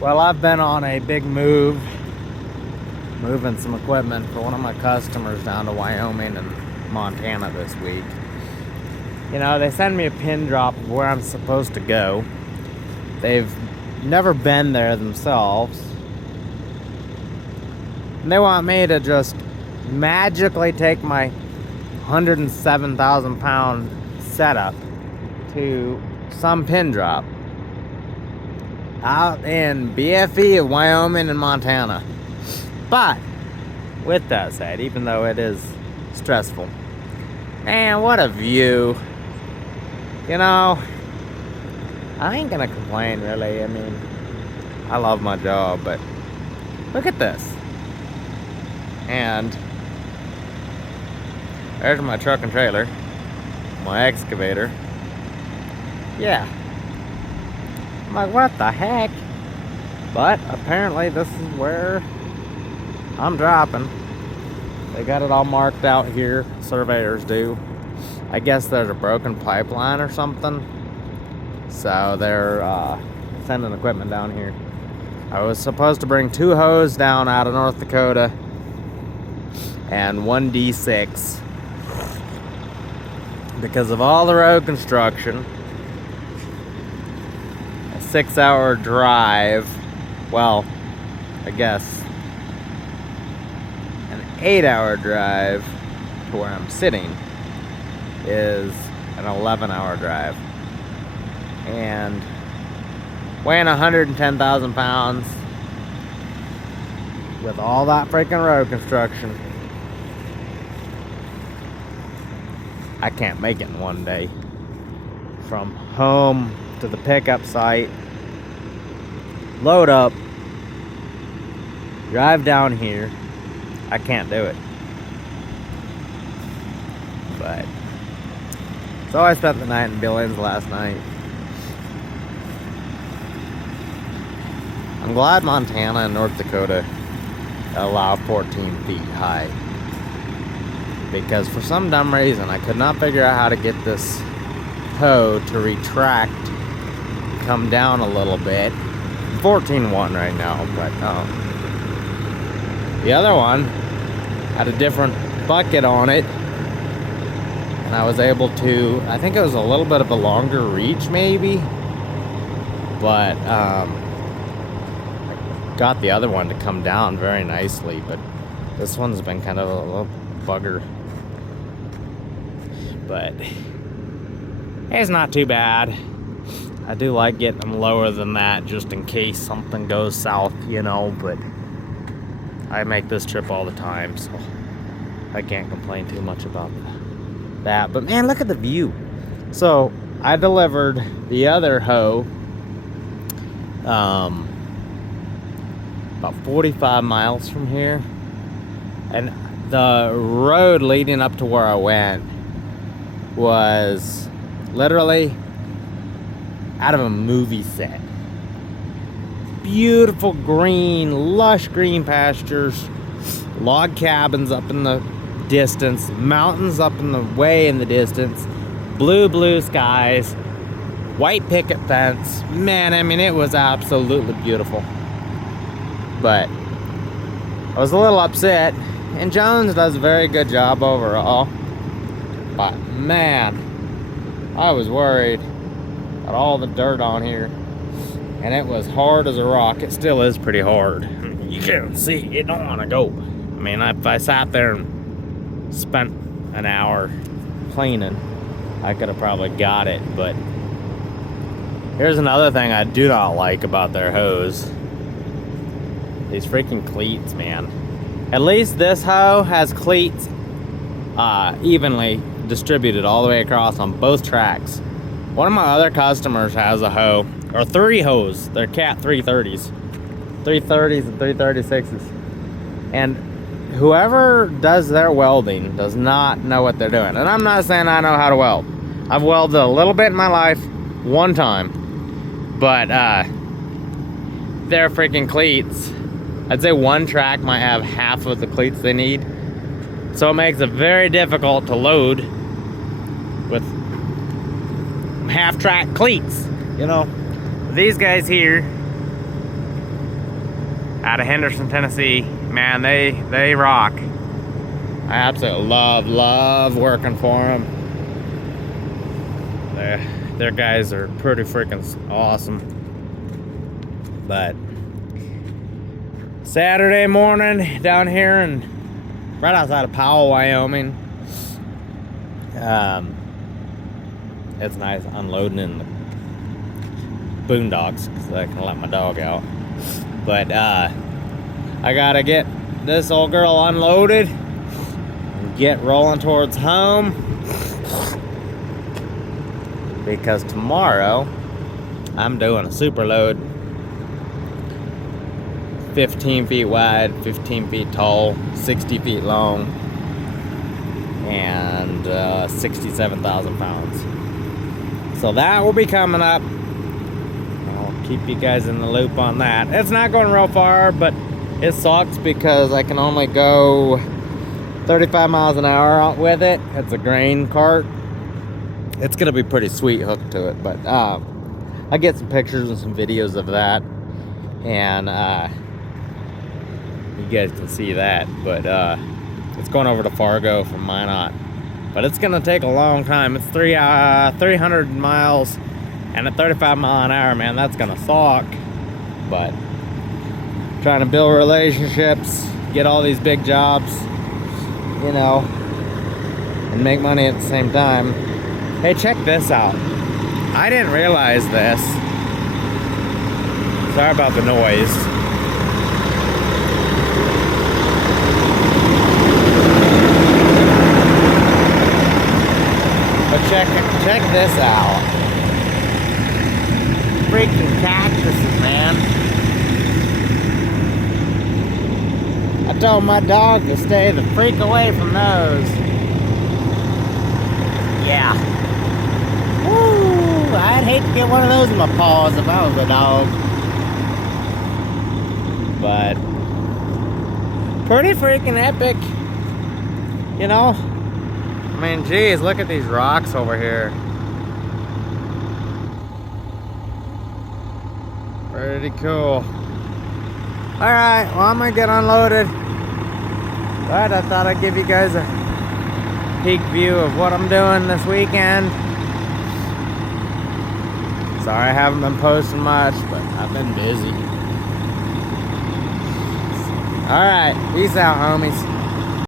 Well, I've been on a big move, moving some equipment for one of my customers down to Wyoming and Montana this week. You know, they send me a pin drop of where I'm supposed to go. They've never been there themselves. And they want me to just magically take my 107,000 pound setup to some pin drop out in BFE of Wyoming and Montana. But with that said, even though it is stressful, man, what a view. You know, I ain't gonna complain really. I mean, I love my job, but look at this. And there's my truck and trailer, my excavator. Yeah. I'm like, what the heck? But apparently this is where I'm dropping. They got it all marked out here, surveyors do. I guess there's a broken pipeline or something. So they're sending equipment down here. I was supposed to bring 2 hose down out of North Dakota and 1 D6. Because of all the road construction, a 6-hour drive, well, I guess an 8-hour drive to where I'm sitting is an 11-hour drive. And weighing 110,000 pounds with all that freaking road construction, I can't make it in one day. From home to the pickup site, load up, drive down here. I can't do it. But so I spent the night in Billings last night. I'm glad Montana and North Dakota allow 14 feet high. Because for some dumb reason, I could not figure out how to get this hoe to retract, come down a little bit. 14.1 right now, but the other one had a different bucket on it. And I was able to, I think it was a little bit of a longer reach maybe. But I got the other one to come down very nicely. But this one's been kind of a little bugger. But it's not too bad. I do like getting them lower than that just in case something goes south, you know, but I make this trip all the time, so I can't complain too much about that. But man, look at the view. So I delivered the other hoe about 45 miles from here, and the road leading up to where I went was literally out of a movie set. Beautiful green, lush green pastures, log cabins up in the distance, mountains up in the way in the distance, blue skies, white picket fence. Man, I mean, it was absolutely beautiful. But I was a little upset, and Jones does a very good job overall. But man, I was worried about all the dirt on here, and it was hard as a rock. It still is pretty hard. You can't see, it don't want to go. I mean, if I sat there and spent an hour cleaning, I could have probably got it. But here's another thing I do not like about their hose. These freaking cleats, man. At least this hoe has cleats evenly distributed all the way across on both tracks. One of my other customers has a hoe, or 3 hose. They're Cat 330s. 330s and 336s. And whoever does their welding does not know what they're doing. And I'm not saying I know how to weld. I've welded a little bit in my life, one time. But their freaking cleats, I'd say one track might have half of the cleats they need. So it makes it very difficult to load with half-track cleats, you know. These guys here out of Henderson, Tennessee. Man, they rock. I absolutely love working for them. Their guys are pretty freaking awesome. But Saturday morning down here and right outside of Powell, Wyoming. It's nice unloading in the boondocks because I can let my dog out. But I gotta get this old girl unloaded and get rolling towards home, because tomorrow I'm doing a super load, 15 feet wide, 15 feet tall, 60 feet long, and 67,000 pounds. So that will be coming up. I'll keep you guys in the loop on that. It's not going real far, but it sucks because I can only go 35 miles an hour with it. It's a grain cart. It's gonna be pretty sweet hooked to it, but I'll get some pictures and some videos of that, and you guys can see that. But it's going over to Fargo from Minot, but it's gonna take a long time. It's 300 miles, and at 35 mile an hour, man, that's gonna suck. But trying to build relationships, get all these big jobs, you know, and make money at the same time. Hey, check this out. I didn't realize this. Sorry about the noise. But check this out. Freaking cactuses, man. I told my dog to stay the freak away from those. Yeah. Woo! I'd hate to get one of those in my paws if I was a dog. But pretty freaking epic, you know? I mean, geez, look at these rocks over here. Pretty cool. Alright, well, I'm gonna get unloaded. But I thought I'd give you guys a peek view of what I'm doing this weekend. Sorry I haven't been posting much, but I've been busy. Alright, peace out, homies.